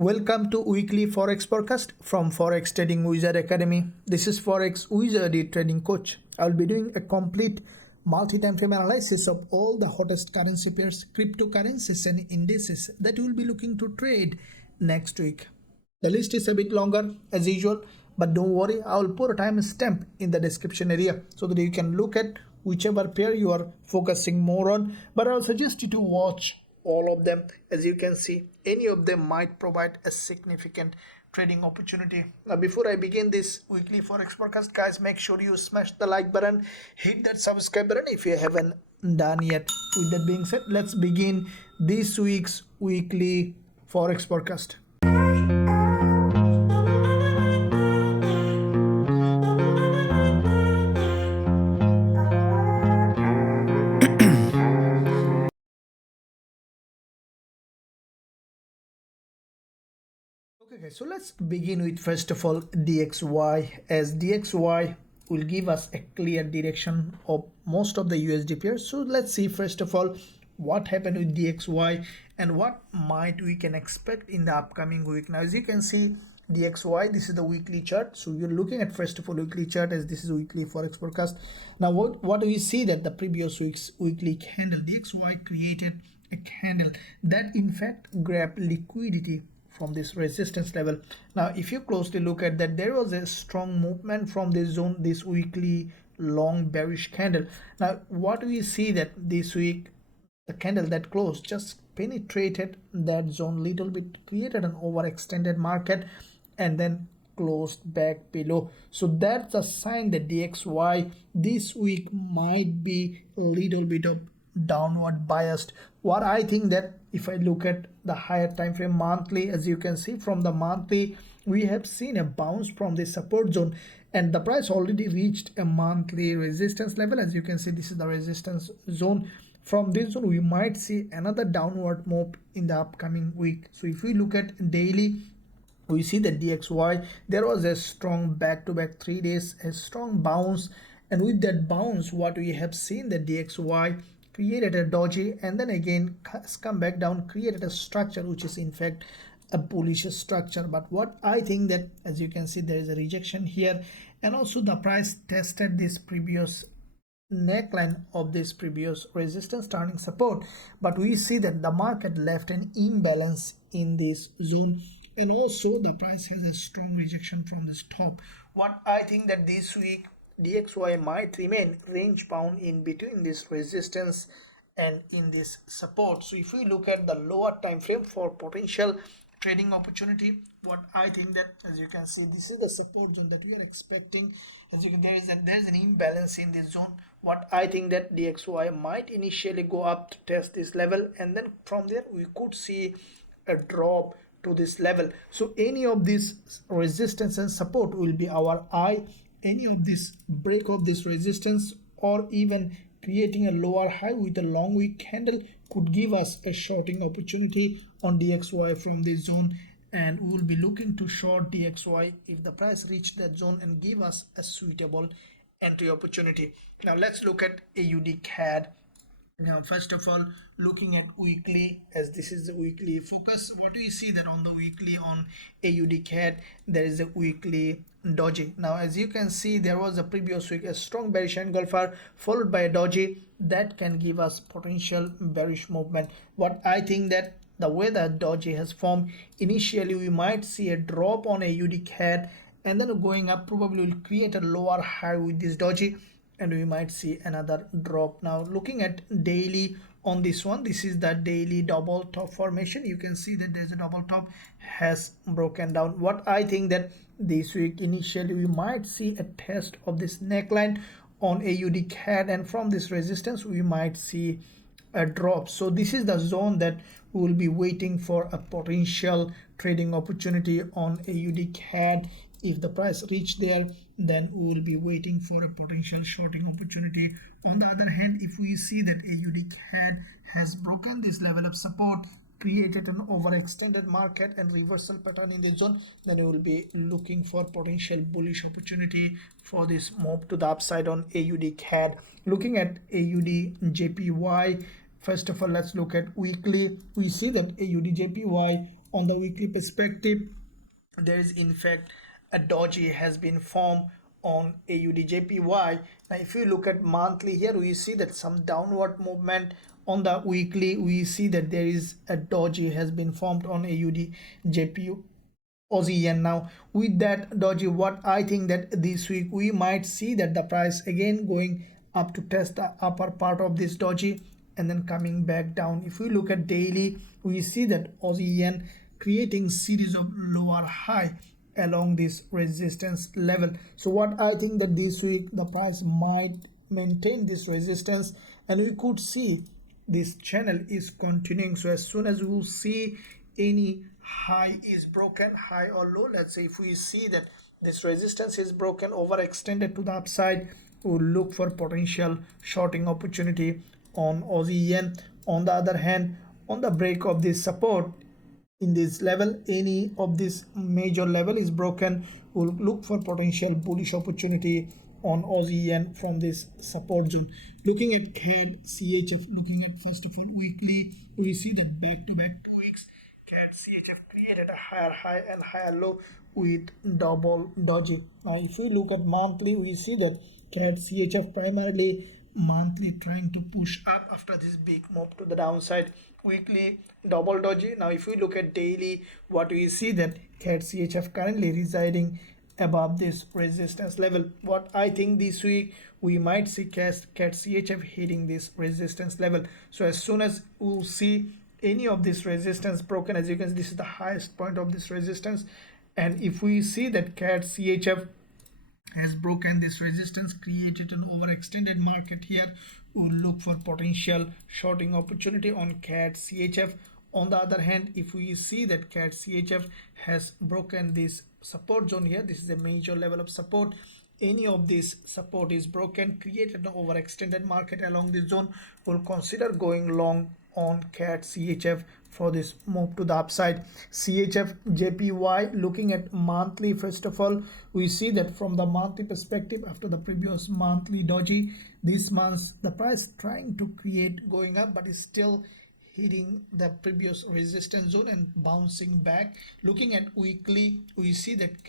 Welcome to weekly Forex forecast from Forex Trading Wizard Academy. This is Forex Wizard trading coach. I'll be doing a complete multi-time frame analysis of all the hottest currency pairs, cryptocurrencies and indices that you will be looking to trade next week. The list is a bit longer as usual, but don't worry, I will put a timestamp in the description area so that you can look at whichever pair you are focusing more on. But I'll suggest you to watch all of them. As you can see, any of them might provide a significant trading opportunity. Now, before I begin this weekly Forex forecast, guys, make sure you smash the like button, hit that subscribe button if you haven't done yet. With that being said, let's begin this week's weekly Forex forecast. Okay, so let's begin with first of all DXY, as DXY will give us a clear direction of most of the USD pairs. So let's see first of all what happened with DXY and what might we can expect in the upcoming week. Now, as you can see, DXY, this is the weekly chart. So you're looking at first of all weekly chart, as this is weekly Forex forecast. Now what do we see? That the previous week's weekly candle DXY created a candle that in fact grabbed liquidity from this resistance level. Now if you closely look at that, there was a strong movement from this zone, this weekly long bearish candle. Now what we see that this week the candle that closed just penetrated that zone little bit, created an overextended market and then closed back below. So that's a sign that DXY this week might be a little bit of downward biased. What I think that if I look at the higher time frame monthly, as you can see from the monthly, we have seen a bounce from the support zone and the price already reached a monthly resistance level. As you can see, this is the resistance zone. From this zone we might see another downward move in the upcoming week. So if we look at daily, we see that DXY, there was a strong back-to-back 3 days, a strong bounce, and with that bounce what we have seen that DXY created a doji and then again has come back down, created a structure which is in fact a bullish structure. But what I think that, as you can see, there is a rejection here and also the price tested this previous neckline of this previous resistance turning support, but we see that the market left an imbalance in this zone and also the price has a strong rejection from this top. What I think that this week DXY might remain range bound in between this resistance and in this support. So if we look at the lower time frame for potential trading opportunity, what I think that, as you can see, this is the support zone that we are expecting. As you can, there is an imbalance in this zone. What I think that DXY might initially go up to test this level and then from there we could see a drop to this level. So any of this resistance and support will be our eye. Any of this break of this resistance or even creating a lower high with a long wick candle could give us a shorting opportunity on DXY from this zone, and we will be looking to short DXY if the price reach that zone and give us a suitable entry opportunity. Now let's look at AUDCAD. Now first of all, looking at weekly, as this is the weekly focus, what do you see that on the weekly on AUDCAD there is a weekly doji. Now as you can see, there was a previous week a strong bearish engulfer followed by a doji that can give us potential bearish movement. What I think that the way that doji has formed, initially we might see a drop on AUDCAD and then going up probably will create a lower high with this doji and we might see another drop. Now looking at daily on this one, this is the daily double top formation. You can see that there's a double top has broken down. What I think that this week initially we might see a test of this neckline on AUDCAD and from this resistance we might see a drop. So this is the zone that we will be waiting for a potential trading opportunity on AUDCAD. If the price reach there, then we will be waiting for a potential shorting opportunity. On the other hand, if we see that AUDCAD has broken this level of support, created an overextended market and reversal pattern in the zone, then we will be looking for potential bullish opportunity for this move to the upside on AUDCAD. Looking at AUDJPY, first of all, let's look at weekly. We see that AUDJPY on the weekly perspective, there is in fact a doji has been formed on AUDJPY. Now if you look at monthly, here we see that some downward movement. On the weekly we see that there is a doji has been formed on AUDJPY Aussie yen. Now with that doji, what I think that this week we might see that the price again going up to test the upper part of this doji and then coming back down. If we look at daily, we see that Aussie yen creating series of lower high along this resistance level. So what I think that this week the price might maintain this resistance, and we could see this channel is continuing. So as soon as we will see any high is broken, high or low, let's say if we see that this resistance is broken, overextended to the upside, we will look for potential shorting opportunity on Aussie yen. On the other hand, on the break of this support in this level, any of this major level is broken, we'll look for potential bullish opportunity on Aussie yen from this support zone. Looking at CADCHF, looking at first of all weekly, we see that back to back 2 weeks CADCHF created a higher high and higher low with double doji. Now if we look at monthly, we see that CADCHF primarily monthly trying to push up after this big move to the downside, weekly double doji. Now if we look at daily, what we see that CADCHF currently residing above this resistance level. What I think this week we might see CADCHF hitting this resistance level. So as soon as we'll see any of this resistance broken, as you can see, this is the highest point of this resistance, and if we see that CADCHF has broken this resistance, created an overextended market here, we will look for potential shorting opportunity on CADCHF. On the other hand, if we see that CADCHF has broken this support zone here, this is a major level of support, any of this support is broken, created an overextended market along this zone, we'll consider going long on CADCHF for this move to the upside. CHFJPY, looking at monthly, first of all, we see that from the monthly perspective, after the previous monthly doji, this month the price trying to create going up, but is still hitting the previous resistance zone and bouncing back. Looking at weekly, we see that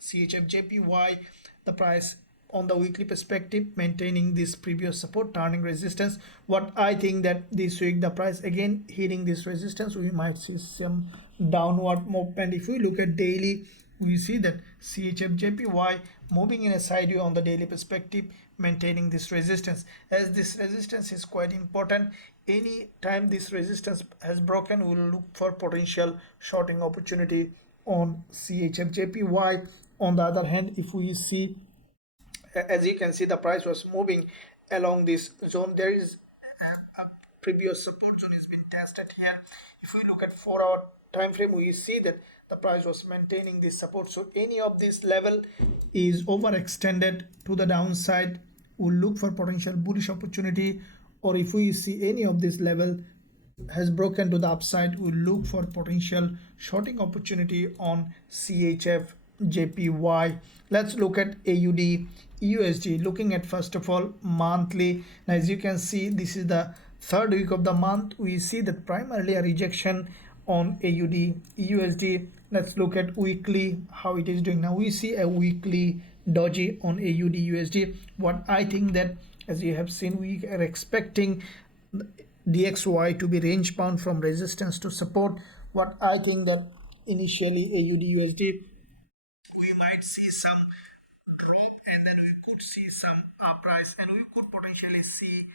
CHFJPY, the price on the weekly perspective maintaining this previous support, turning resistance. What I think that this week the price again hitting this resistance, we might see some downward movement. If we look at daily, we see that CHFJPY moving in a sideway on the daily perspective, maintaining this resistance, as this resistance is quite important. Any time this resistance has broken, we will look for potential shorting opportunity on CHFJPY. On the other hand, if we see, as you can see, the price was moving along this zone, there is a previous support zone has been tested here. If we look at 4-hour time frame, we see that the price was maintaining this support. So any of this level is overextended to the downside, we'll look for potential bullish opportunity. Or if we see any of this level has broken to the upside, we'll look for potential shorting opportunity on CHFJPY. Let's look at AUDUSD. Looking at first of all monthly, now as you can see, this is the third week of the month. We see that primarily a rejection on AUDUSD. Let's look at weekly, how it is doing. Now we see a weekly doji on AUDUSD. What I think that, as you have seen, we are expecting DXY to be range bound from resistance to support. What I think that initially AUDUSD, we might see some drop and then we could see some uprise, and we could potentially see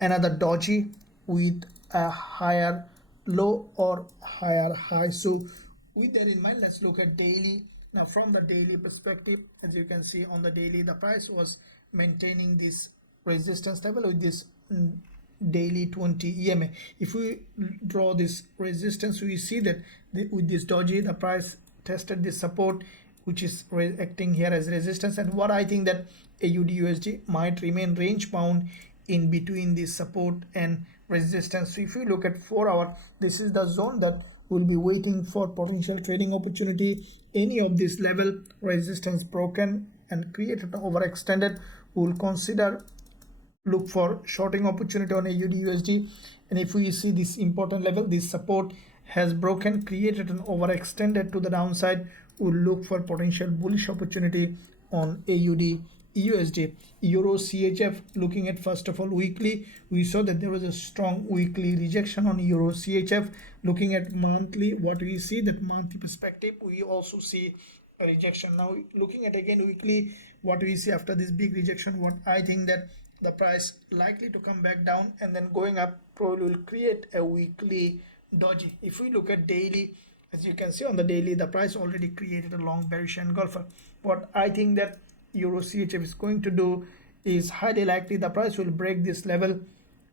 another doji with a higher low or higher high. So with that in mind, let's look at daily. Now from the daily perspective, as you can see on the daily, the price was maintaining this resistance level with this daily 20 EMA. If we draw this resistance, we see that with this doji, the price tested this support, which is acting here as resistance. And what I think that AUDUSD might remain range bound in between this support and resistance. So if you look at 4-hour, this is the zone that will be waiting for potential trading opportunity. Any of this level resistance broken and created overextended, we will consider look for shorting opportunity on AUDUSD. And if we see this important level, this support has broken, created an overextended to the downside, we'll look for potential bullish opportunity on AUD, USD, Euro CHF. Looking at first of all weekly, we saw that there was a strong weekly rejection on Euro CHF. Looking at monthly, what we see, that monthly perspective, we also see a rejection. Now looking at again weekly, what we see after this big rejection, what I think that the price likely to come back down and then going up probably will create a weekly doji. If we look at daily, as you can see on the daily, the price already created a long bearish engulfer. What I think that Euro CHF is going to do is highly likely the price will break this level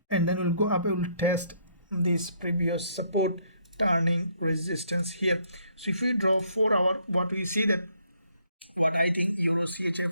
and then will go up, it will test this previous support, turning resistance here. So if we draw 4 hour, what we see that, what I think Euro CHF,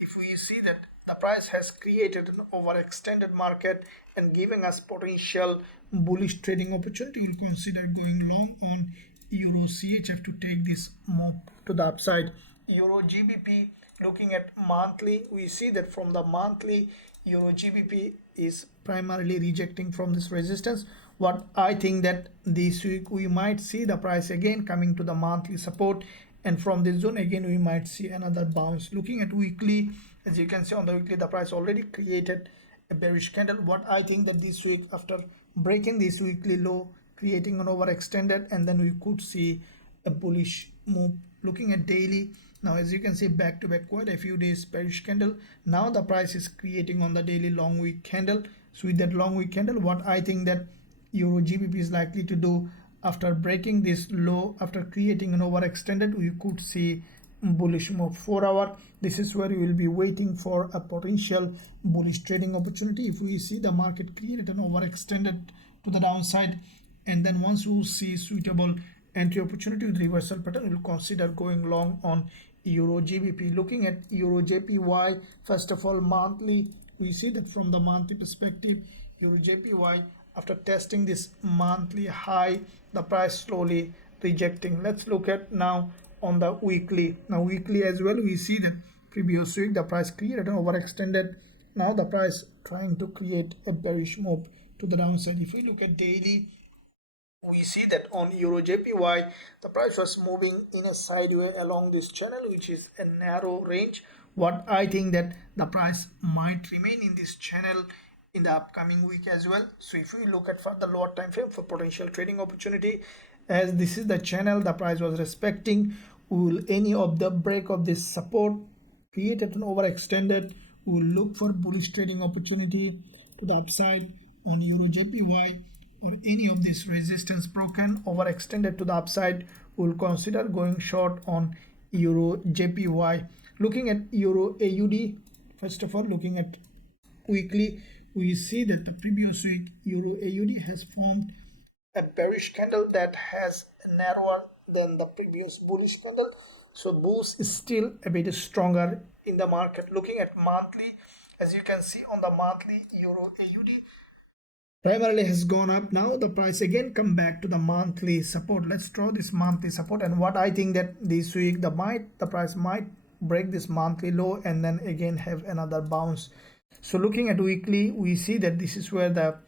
if we see that the price has created an overextended market and giving us potential bullish trading opportunity, we'll consider going long on Euro CHF to take this move to the upside. EURGBP, looking at monthly, we see that from the monthly, EURGBP is primarily rejecting from this resistance. What I think that this week we might see the price again coming to the monthly support, and from this zone again we might see another bounce. Looking at weekly, as you can see on the weekly, the price already created a bearish candle. What I think that this week, after breaking this weekly low, creating an overextended, and then we could see a bullish move. Looking at daily, now as you can see, back to back quite a few days bearish candle. Now the price is creating on the daily long wick candle. So with that long wick candle, what I think that EURGBP is likely to do, after breaking this low, after creating an overextended, we could see bullish move. 4 hour, this is where you will be waiting for a potential bullish trading opportunity. If we see the market created an overextended to the downside, and then once we see suitable entry opportunity with reversal pattern, we'll consider going long on EURGBP. Looking at EURJPY, first of all monthly, we see that from the monthly perspective, EURJPY, after testing this monthly high, the price slowly rejecting. Let's look at now on the weekly. Now weekly as well, we see that previous week the price created an overextended. Now the price trying to create a bearish move to the downside. If we look at daily, we see that on EURJPY, the price was moving in a sideway along this channel, which is a narrow range. What I think that the price might remain in this channel in the upcoming week as well. So if we look at for the lower time frame for potential trading opportunity, as this is the channel the price was respecting, will any of the break of this support created an overextended, we will look for bullish trading opportunity to the upside on EURJPY, or any of this resistance broken overextended to the upside, we will consider going short on EURJPY. Looking at EURAUD, first of all, looking at weekly, we see that the previous week EURAUD has formed a bearish candle that has narrower than the previous bullish candle. So bulls is still a bit stronger in the market. Looking at monthly, as you can see on the monthly, EURAUD primarily has gone up. Now the price again come back to the monthly support. Let's draw this monthly support, and what I think that this week the price might break this monthly low and then again have another bounce. So looking at weekly, we see that this is where the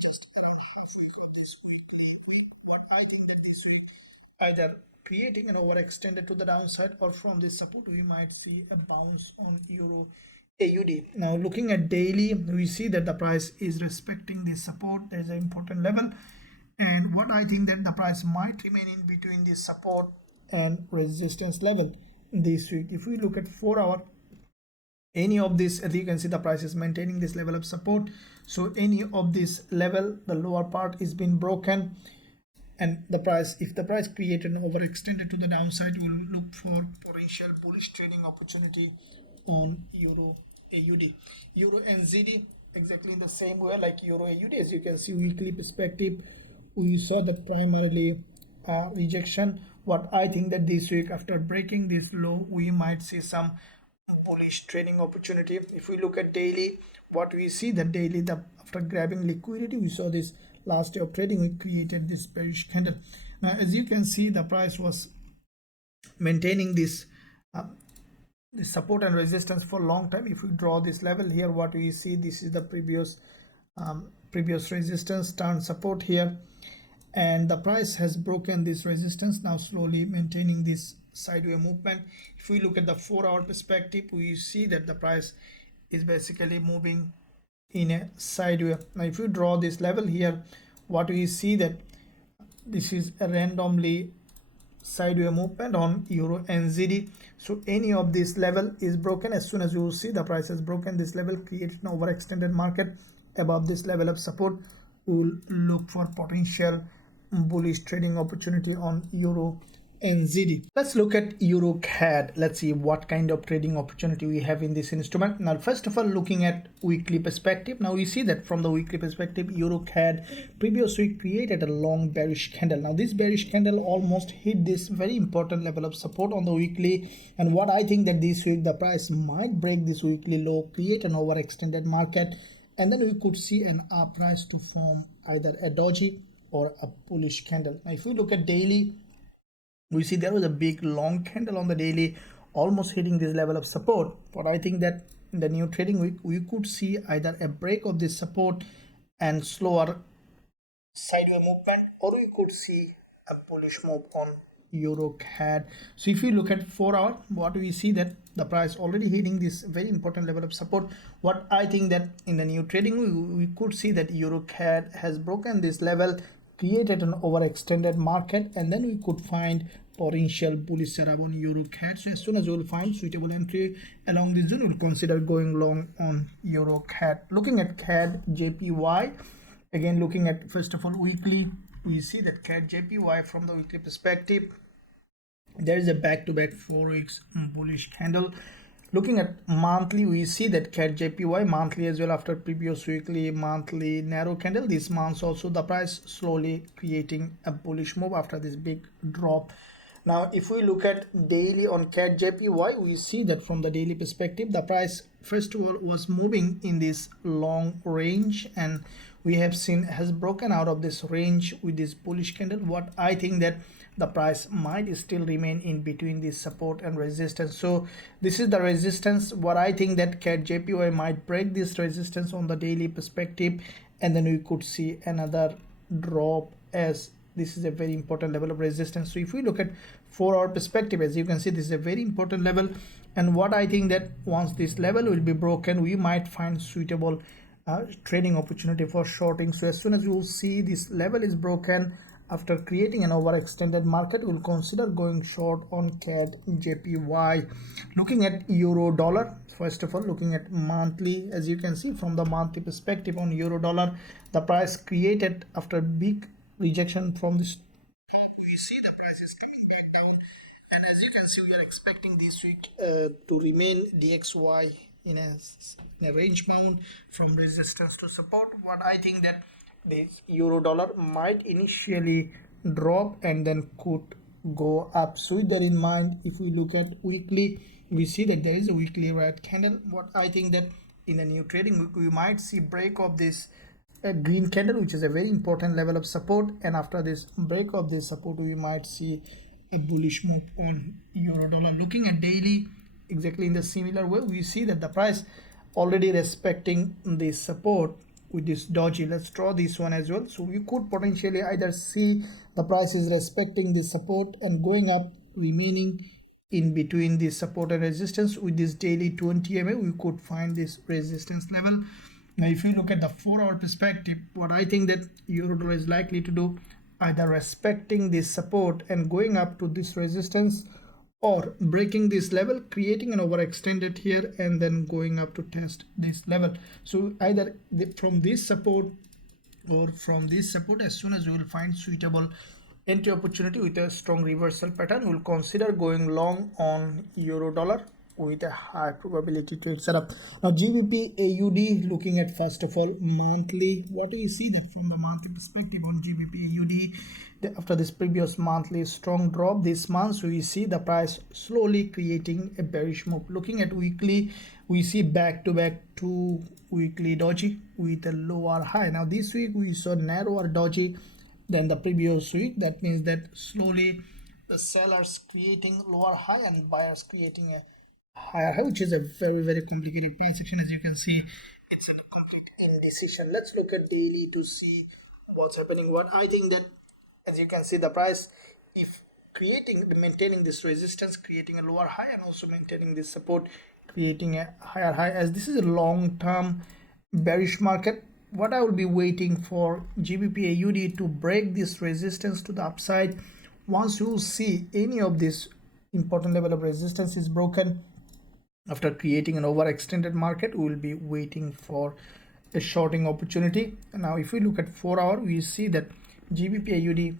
just around halfway of this weekly week, what I think that this week either creating an overextended to the downside, or from this support we might see a bounce on EURAUD. Now looking at daily, we see that the price is respecting this support. There's an important level, and what I think that the price might remain in between this support and resistance level this week. If we look at 4 hour, any of this, as you can see, the price is maintaining this level of support. So any of this level, the lower part is being broken, and the price, if the price created an overextended to the downside, we will look for potential bullish trading opportunity on EURAUD. EURNZD, exactly in the same way like EURAUD. As you can see, weekly perspective, we saw that primarily rejection. What I think that this week, after breaking this low, we might see some bullish trading opportunity. If we look at daily, what we see that daily, after grabbing liquidity, we saw this last day of trading, we created this bearish candle. Now as you can see, the price was maintaining this this support and resistance for a long time. If we draw this level here, what we see, this is the previous resistance turn support here, and the price has broken this resistance, now slowly maintaining this sideways movement. If we look at the 4-hour perspective, we see that the price is basically moving in a sideways. Now if you draw this level here, what we see that this is a randomly sideways movement on EURNZD. So any of this level is broken, as soon as you will see the price has broken this level, created an overextended market above this level of support, we will look for potential bullish trading opportunity on EURNZD. Let's look at EURCAD. Let's see what kind of trading opportunity we have in this instrument. Now first of all, looking at weekly perspective, now we see that from the weekly perspective, EURCAD previous week created a long bearish candle. Now this bearish candle almost hit this very important level of support on the weekly, and what I think that this week the price might break this weekly low, create an overextended market, and then we could see an uprise to form either a doji or a bullish candle. Now if we look at daily, we see there was a big long candle on the daily, almost hitting this level of support. But I think that in the new trading week, we could see either a break of this support and slower sideways movement, or we could see a bullish move on EURCAD. So if you look at 4-hour, what we see that the price already hitting this very important level of support. What I think that in the new trading, we could see that EURCAD has broken this level, created an overextended market, and then we could find potential bullish setup on EURCAD. So as soon as we will find suitable entry along this zone, we'll consider going long on EURCAD. Looking at CADJPY, again looking at first of all weekly, we see that CADJPY from the weekly perspective, there is a back-to-back 4 weeks bullish candle. Looking at monthly, we see that CADJPY monthly as well, after previous weekly monthly narrow candle, this month also the price slowly creating a bullish move after this big drop. Now if we look at daily on CADJPY, we see that from the daily perspective, the price first of all was moving in this long range, and we have seen has broken out of this range with this bullish candle. What I think that the price might still remain in between this support and resistance. So this is the resistance. What I think that CADJPY might break this resistance on the daily perspective, and then we could see another drop, as this is a very important level of resistance. So if we look at 4-hour perspective, as you can see, this is a very important level, and what I think that once this level will be broken, we might find suitable trading opportunity for shorting. So as soon as you will see this level is broken after creating an overextended market, we'll consider going short on CADJPY. Looking at euro dollar, first of all looking at monthly, as you can see from the monthly perspective on euro dollar, the price created after big rejection from this, we see the price is coming back down, and as you can see, we are expecting this week to remain DXY in a range bound from resistance to support. What I think that this euro dollar might initially drop and then could go up. So with that in mind, if we look at weekly, we see that there is a weekly red candle. What I think that in the new trading week, we might see break of this green candle, which is a very important level of support, and after this break of this support, we might see a bullish move on euro dollar. Looking at daily, exactly in the similar way, we see that the price already respecting this support with this doji. Let's draw this one as well. So we could potentially either see the price is respecting the support and going up, remaining in between this support and resistance. With this daily 20 MA, we could find this resistance level. Now if you look at the 4-hour perspective, what I think that euro dollar is likely to do, either respecting this support and going up to this resistance, or breaking this level, creating an overextended here, and then going up to test this level. So either from this support or from this support, as soon as we will find suitable entry opportunity with a strong reversal pattern, we will consider going long on euro dollar with a high probability trade setup. Now GBPAUD, looking at first of all monthly, what do you see that from the monthly perspective on GBPAUD, after this previous monthly strong drop this month, we see the price slowly creating a bearish move. Looking at weekly, we see back-to-back 2 weekly doji with a lower high. Now this week we saw narrower doji than the previous week. That means that slowly the sellers creating lower high and buyers creating a higher high, which is a very complicated price action. As you can see, it's a complete indecision. Let's look at daily to see what's happening. What I think that as you can see, the price, if maintaining this resistance, creating a lower high, and also maintaining this support, creating a higher high, as this is a long-term bearish market. What I will be waiting for GBPAUD to break this resistance to the upside. Once you will see any of this important level of resistance is broken, after creating an overextended market, we will be waiting for a shorting opportunity. And now if we look at 4 hour, we see that GBPAUD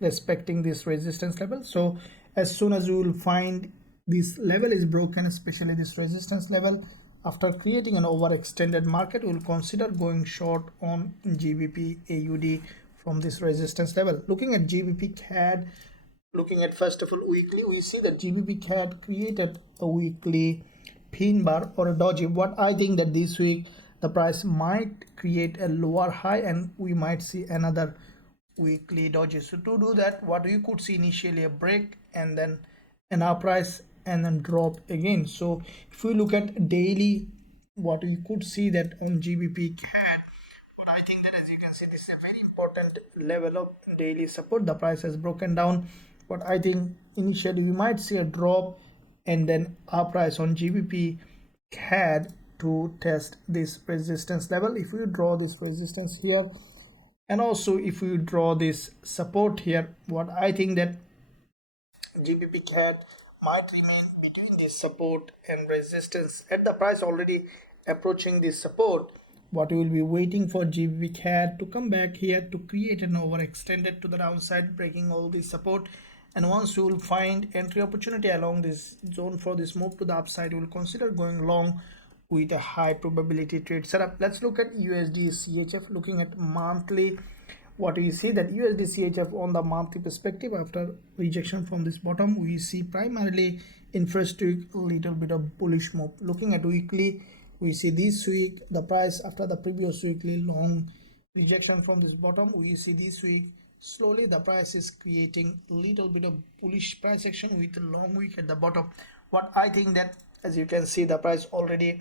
respecting this resistance level. So as soon as you will find this level is broken, especially this resistance level, after creating an overextended market, we will consider going short on GBPAUD from this resistance level. Looking at GBPCAD, looking at first of all weekly, we see that GBPCAD created a weekly pin bar or a doji. What I think that this week the price might create a lower high and we might see another weekly doji. So to do that, what you could see initially a break and then an uprise and then drop again. So if we look at daily, what we could see that on GBPCAD, what I think that, as you can see, this is a very important level of daily support. The price has broken down. What I think initially we might see a drop and then uprise on GBPCAD to test this resistance level. If we draw this resistance here, and also if we draw this support here, what I think that GBPCAD might remain between this support and resistance at the price already approaching this support. What we will be waiting for GBPCAD to come back here to create an overextended to the downside, breaking all this support. And once we will find entry opportunity along this zone for this move to the upside, we will consider going long with a high probability trade setup. Let's look at USDCHF. Looking at monthly, what we see that USDCHF on the monthly perspective, after rejection from this bottom, we see primarily in first week a little bit of bullish move. Looking at weekly, we see this week the price after the previous weekly long rejection from this bottom, we see this week slowly the price is creating a little bit of bullish price action with a long wick at the bottom. What I think that, as you can see, the price already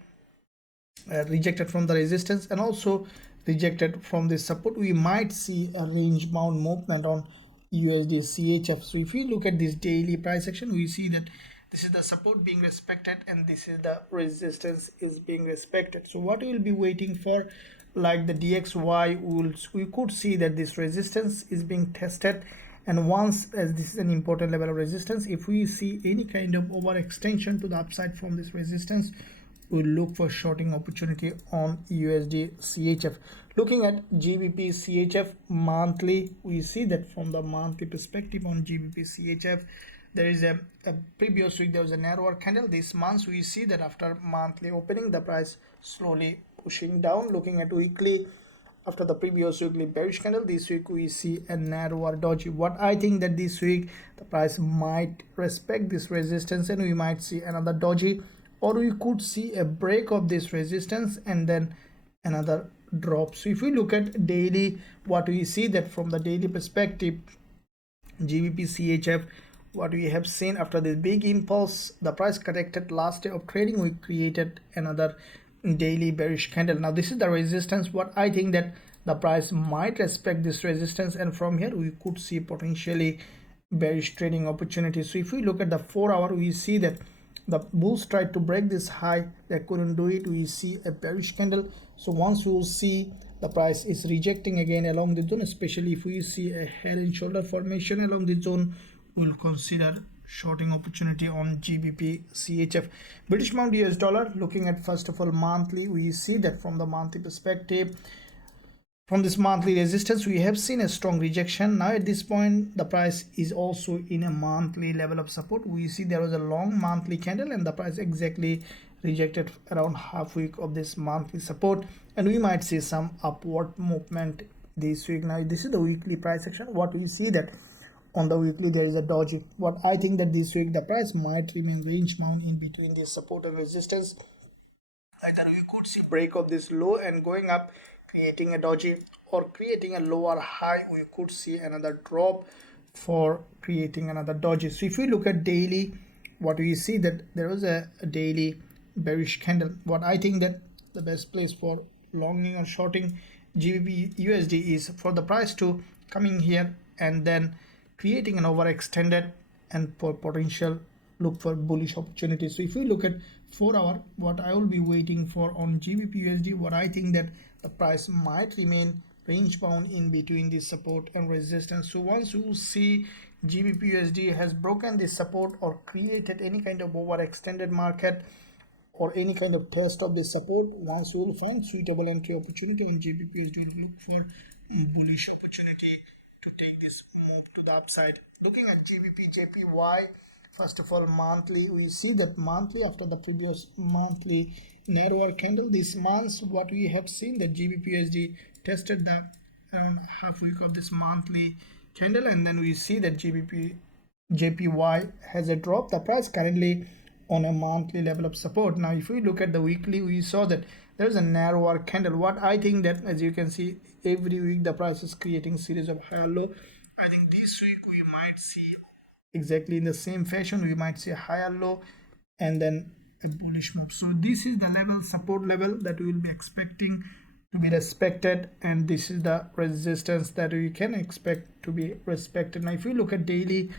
rejected from the resistance and also rejected from this support. We might see a range bound movement on USDCHF. So if we look at this daily price action, we see that this is the support being respected and this is the resistance is being respected. So what we will be waiting for, like the DXY, we could see that this resistance is being tested, and once, as this is an important level of resistance, if we see any kind of overextension to the upside from this resistance, we'll look for shorting opportunity on USDCHF. Looking at GBPCHF monthly, we see that from the monthly perspective on GBPCHF, there is a previous week there was a narrower candle. This month we see that after monthly opening, the price slowly pushing down. Looking at weekly, after the previous weekly bearish candle, this week we see a narrower doji. What I think that this week the price might respect this resistance and we might see another doji, or we could see a break of this resistance and then another drop. So if we look at daily, what we see that from the daily perspective, GBPCHF, what we have seen after this big impulse, the price corrected last day of trading, we created another daily bearish candle. Now this is the resistance. What I think that the price might respect this resistance, and from here we could see potentially bearish trading opportunity. So if we look at the 4 hour, we see that the bulls tried to break this high, they couldn't do it. We see a bearish candle. So once we will see the price is rejecting again along the zone, especially if we see a head and shoulder formation along the zone, we'll consider shorting opportunity on GBPCHF. British pound US dollar, looking at first of all monthly, we see that from the monthly perspective, from this monthly resistance, we have seen a strong rejection. Now at this point, the price is also in a monthly level of support. We see there was a long monthly candle and the price exactly rejected around half week of this monthly support, and we might see some upward movement this week. Now this is the weekly price action. What we see that on the weekly there is a doji. What I think that this week the price might remain range bound in between this support and resistance. Either we could see break of this low and going up, creating a doji, or creating a lower high, we could see another drop for creating another doji. So if we look at daily, what we see that there was a daily bearish candle. What I think that the best place for longing or shorting GBPUSD is for the price to coming here and then creating an overextended and for potential look for bullish opportunities. So if we look at 4 hour, what I will be waiting for on GBPUSD, what I think that the price might remain range bound in between this support and resistance. So once you see GBPUSD has broken this support or created any kind of overextended market or any kind of test of this support, once we will find suitable entry opportunity on GBPUSD, look for bullish opportunity to take this move to the upside. Looking at GBPJPY, first of all, monthly, we see that monthly after the previous monthly narrower candle, this month what we have seen that GBPUSD tested the around half week of this monthly candle, and then we see that GBPJPY has a drop. The price currently on a monthly level of support. Now if we look at the weekly, we saw that there is a narrower candle. What I think that, as you can see, every week the price is creating series of higher low. I think this week we might see exactly in the same fashion, we might see a higher low and then a bullish move. So this is the level, support level, that we will be expecting to be respected, and this is the resistance that we can expect to be respected. Now if we look at daily,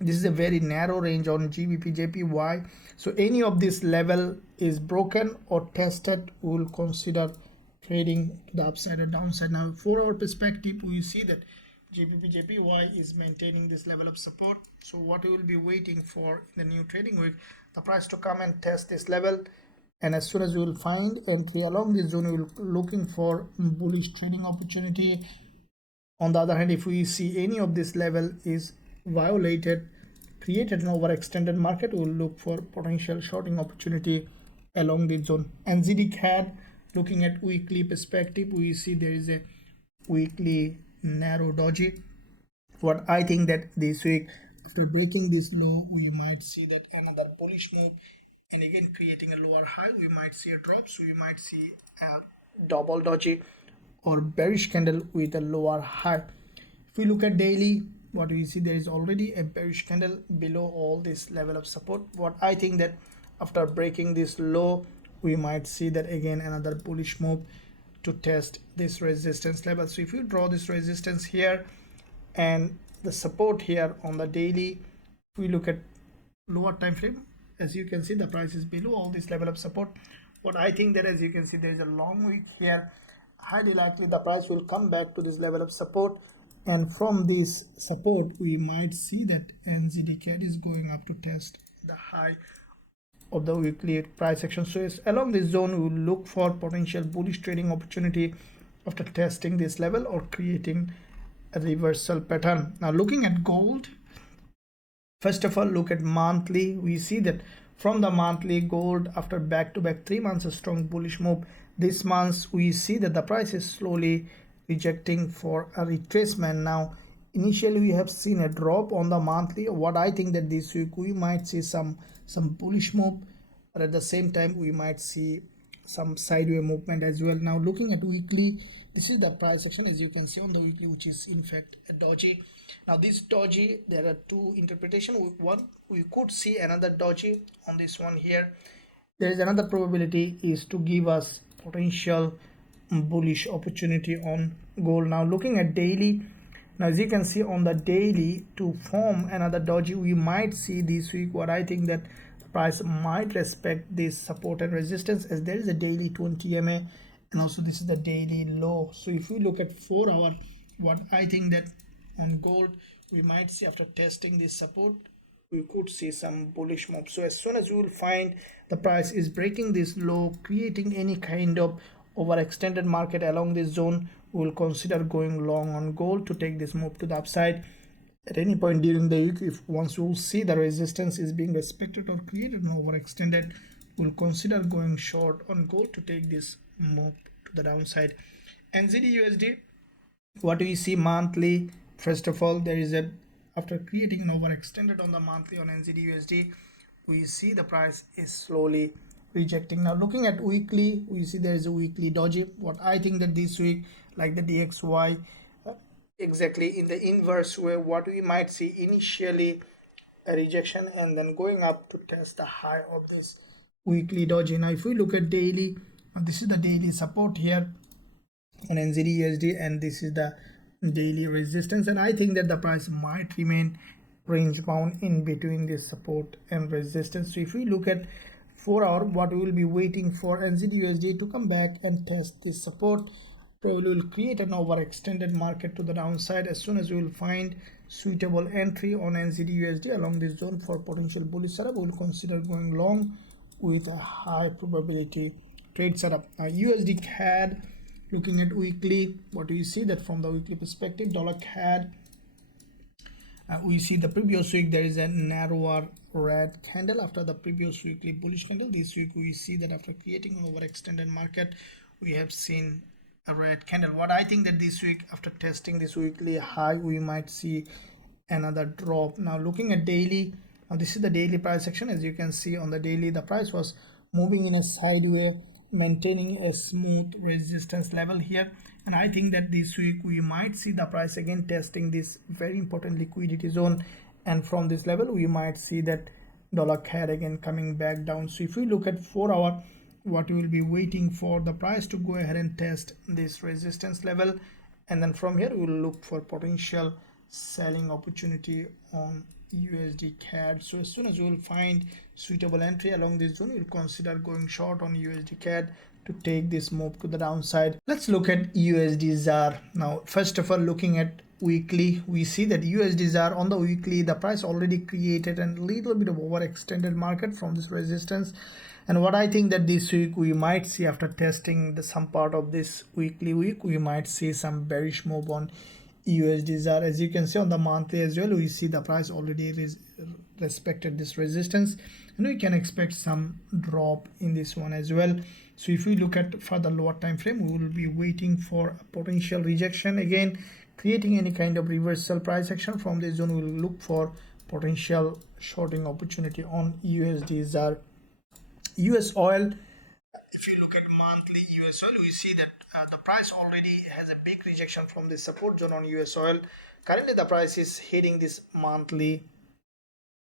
this is a very narrow range on GBPJPY. So any of this level is broken or tested, we will consider trading to the upside or downside. Now 4 hour perspective, we see that GBPJPY is maintaining this level of support. So what we will be waiting for in the new trading week, the price to come and test this level, and as soon as we will find entry along this zone, we will looking for bullish trading opportunity. On the other hand, if we see any of this level is violated, created an overextended market, we will look for potential shorting opportunity along this zone. NZDCAD, looking at weekly perspective, we see there is a weekly narrow doji. What I think that this week, after breaking this low, we might see that another bullish move, and again creating a lower high, we might see a drop. So we might see a double doji or bearish candle with a lower high. If we look at daily, what we see, there is already a bearish candle below all this level of support. What I think that after breaking this low, we might see that again another bullish move to test this resistance level. So if you draw this resistance here and the support here on the daily, if we look at lower time frame, as you can see the price is below all this level of support. What I think that, as you can see, there is a long wick here, highly likely the price will come back to this level of support, and from this support we might see that NZDCAD is going up to test the high of the weekly price action. So it's along this zone we will look for potential bullish trading opportunity after testing this level or creating a reversal pattern. Now looking at gold, first of all, look at monthly. We see that from the monthly, gold after back-to-back 3 months a strong bullish move, this month we see that the price is slowly rejecting for a retracement. Now initially we have seen a drop on the monthly. What I think that this week we might see some bullish move, but at the same time we might see some sideways movement as well. Now looking at weekly, this is the price action, as you can see on the weekly, which is in fact a doji. Now this doji, there are two interpretations. One, we could see another doji on this one here. There is another probability is to give us potential bullish opportunity on gold. Now looking at daily, now as you can see on the daily, to form another doji, we might see this week, what I think that the price might respect this support and resistance, as there is a daily 20 MA and also this is the daily low. So if we look at 4 hour, what I think that on gold we might see after testing this support, we could see some bullish move. So as soon as we will find the price is breaking this low, creating any kind of overextended market along this zone, we will consider going long on gold to take this move to the upside. At any point during the week, if once we will see the resistance is being respected or created an overextended, we will consider going short on gold to take this move to the downside. NZDUSD, what we see monthly, first of all, there is a, after creating an overextended on the monthly on NZDUSD, we see the price is slowly rejecting. Now looking at weekly, we see there is a weekly doji. What I think that this week, like the DXY, exactly in the inverse way, what we might see initially a rejection and then going up to test the high of this weekly doji. Now if we look at daily, this is the daily support here on NZDUSD and this is the daily resistance, and I think that the price might remain range bound in between this support and resistance. So if we look at 4 hour, what we will be waiting for NZDUSD to come back and test this support. Probably will create an overextended market to the downside. As soon as we will find suitable entry on NZDUSD along this zone for potential bullish setup, we will consider going long with a high probability trade setup. USDCAD, looking at weekly, what do you see that from the weekly perspective? Dollar CAD, we see the previous week there is a narrower red candle after the previous weekly bullish candle. This week we see that after creating an overextended market, we have seen a red candle. What I think that this week, after testing this weekly high, we might see another drop. Now looking at daily, now this is the daily price action. As you can see on the daily, the price was moving in a sideways, maintaining a smooth resistance level here, and I think that this week we might see the price again testing this very important liquidity zone, and from this level we might see that dollar CAD again coming back down. So if we look at 4 hour, what we will be waiting for the price to go ahead and test this resistance level, and then from here we will look for potential selling opportunity on USDCAD. So as soon as you will find suitable entry along this zone, you'll consider going short on USDCAD to take this move to the downside. Let's look at USDZAR. Now first of all, looking at weekly, we see that USDZAR on the weekly, the price already created a little bit of overextended market from this resistance, and what I think that this week we might see, after testing some part of this weekly week, we might see some bearish move on USDZAR. As you can see on the monthly as well, we see the price already respected this resistance, and we can expect some drop in this one as well. So if we look at further lower time frame, we will be waiting for a potential rejection again, creating any kind of reversal price action. From this zone we will look for potential shorting opportunity on USDZAR. US oil, if you look at monthly US oil, we see that the price already has a big rejection from this support zone on US oil. Currently the price is hitting this monthly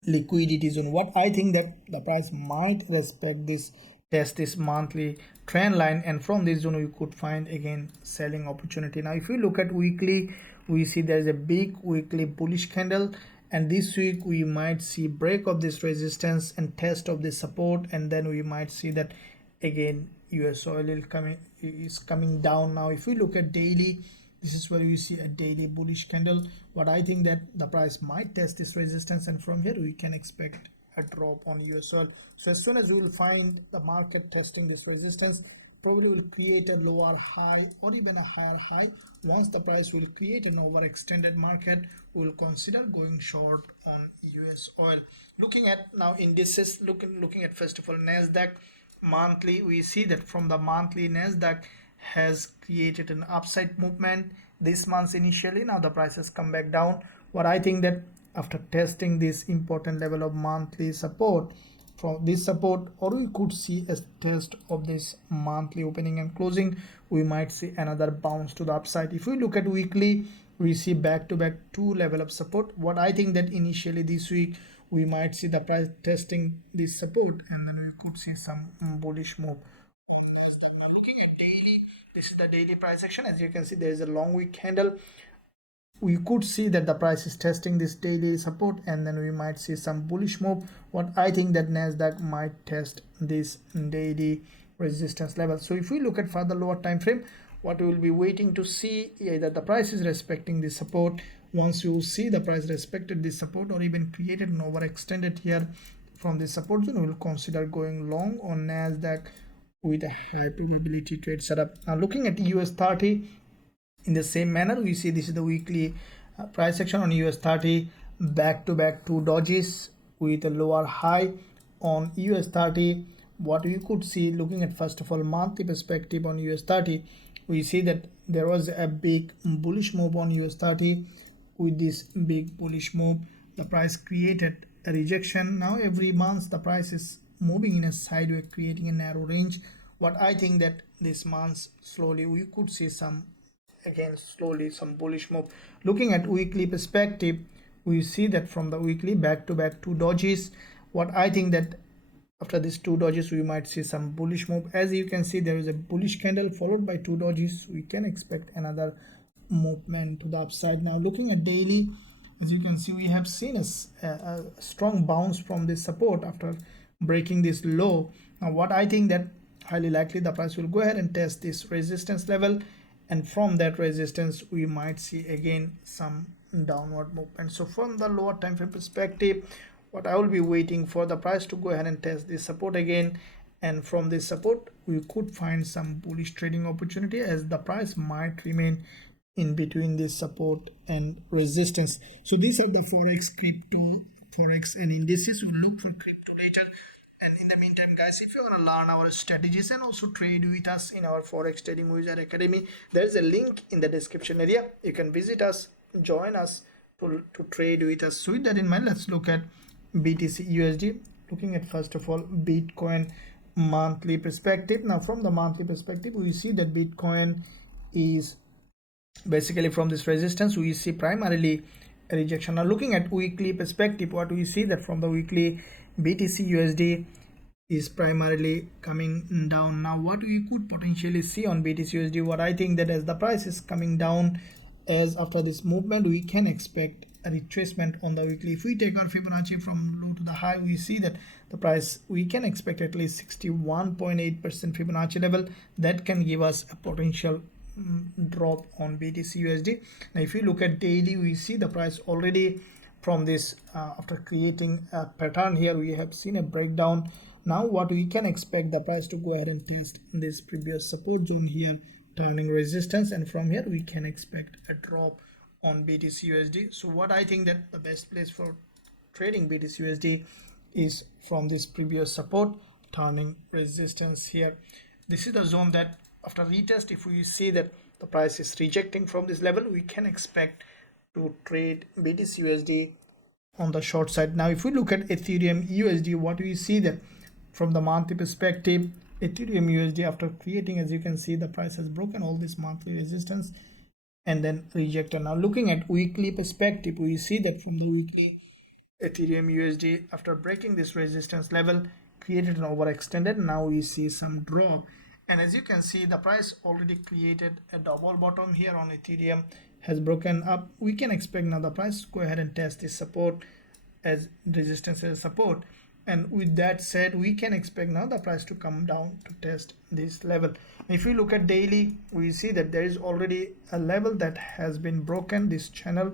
liquidity zone. What I think that the price might respect this, test this monthly trend line, and from this zone we could find again selling opportunity. Now if we look at weekly, we see there is a big weekly bullish candle, and this week we might see break of this resistance and test of this support, and then we might see that again US oil is coming down. Now if we look at daily, this is where you see a daily bullish candle. What I think that the price might test this resistance, and from here we can expect a drop on US oil. So as soon as we will find the market testing this resistance, probably will create a lower high or even a higher high. Once the price will create an overextended market, we will consider going short on US oil. Looking at now indices, looking at first of all NASDAQ monthly, we see that from the monthly NASDAQ has created an upside movement this month initially. Now the price has come back down. What I think that after testing this important level of monthly support, from this support, or we could see a test of this monthly opening and closing, we might see another bounce to the upside. If we look at weekly, we see back-to-back two level of support. What I think that initially this week we might see the price testing this support, and then we could see some bullish move. Now looking at daily, this is the daily price action. As you can see, there is a long wick candle. We could see that the price is testing this daily support, and then we might see some bullish move. What I think that NASDAQ might test this daily resistance level. So if we look at further lower time frame, what we will be waiting to see, either the price is respecting this support. Once you see the price respected this support or even created an overextended here from this support zone, we will consider going long on NASDAQ with a high probability trade setup. Now looking at US30, in the same manner, we see this is the weekly price action on US30, back-to-back two dodges with a lower high on US30. What we could see, looking at first of all monthly perspective on US30, we see that there was a big bullish move on US30. With this big bullish move, the price created a rejection. Now every month the price is moving in a sideways, creating a narrow range. What I think that this month slowly we could see some bullish move. Looking at weekly perspective, we see that from the weekly back-to-back two dodges. What I think that after these two dodges we might see some bullish move. As you can see, there is a bullish candle followed by two dodges. We can expect another movement to the upside. Now looking at daily, as you can see, we have seen a strong bounce from this support after breaking this low. Now what I think that highly likely the price will go ahead and test this resistance level, and from that resistance we might see again some downward movement. So from the lower time frame perspective, what I will be waiting for the price to go ahead and test this support again, and from this support we could find some bullish trading opportunity, as the price might remain in between this support and resistance. So these are the forex, crypto, forex and indices. We'll look for crypto later. And in the meantime guys, if you want to learn our strategies and also trade with us in our forex trading wizard academy, there's a link in the description area. You can visit us, join us to trade with us. So with that in mind, let's look at BTCUSD. Looking at first of all Bitcoin monthly perspective. Now from the monthly perspective, we see that Bitcoin is basically from this resistance we see primarily a rejection. Now looking at weekly perspective, what we see that from the weekly BTCUSD is primarily coming down. Now what we could potentially see on BTCUSD, what I think that as the price is coming down, as after this movement we can expect a retracement on the weekly. If we take our Fibonacci from low to the high, we see that the price, we can expect at least 61.8% Fibonacci level. That can give us a potential drop on BTCUSD. Now if you look at daily, we see the price already from this after creating a pattern here, we have seen a breakdown. Now what we can expect the price to go ahead and test this previous support zone here, turning resistance, and from here we can expect a drop on BTCUSD. So what I think that the best place for trading BTCUSD is from this previous support turning resistance here. This is the zone that after retest, if we see that the price is rejecting from this level, we can expect to trade BTCUSD on the short side. Now if we look at Ethereum USD, what we see that from the monthly perspective, Ethereum USD after creating, as you can see, the price has broken all this monthly resistance and then rejected. Now looking at weekly perspective, we see that from the weekly Ethereum USD after breaking this resistance level created an overextended. Now we see some drop, and as you can see the price already created a double bottom here on Ethereum, has broken up. We can expect now the price to go ahead and test this support as resistance as support, and with that said we can expect now the price to come down to test this level. If we look at daily, we see that there is already a level that has been broken, this channel,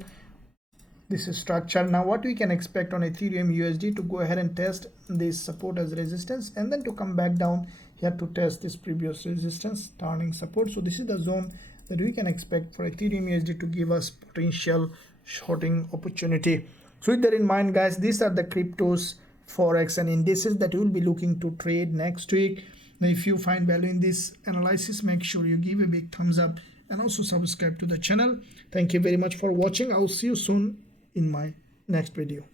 this is structure. Now what we can expect on Ethereum USD to go ahead and test this support as resistance, and then to come back down here to test this previous resistance turning support. So this is the zone that we can expect for Ethereum USD to give us potential shorting opportunity. So with that in mind guys, these are the cryptos, forex and indices that we will be looking to trade next week. Now if you find value in this analysis, make sure you give a big thumbs up and also subscribe to the channel. Thank you very much for watching. I will see you soon in my next video.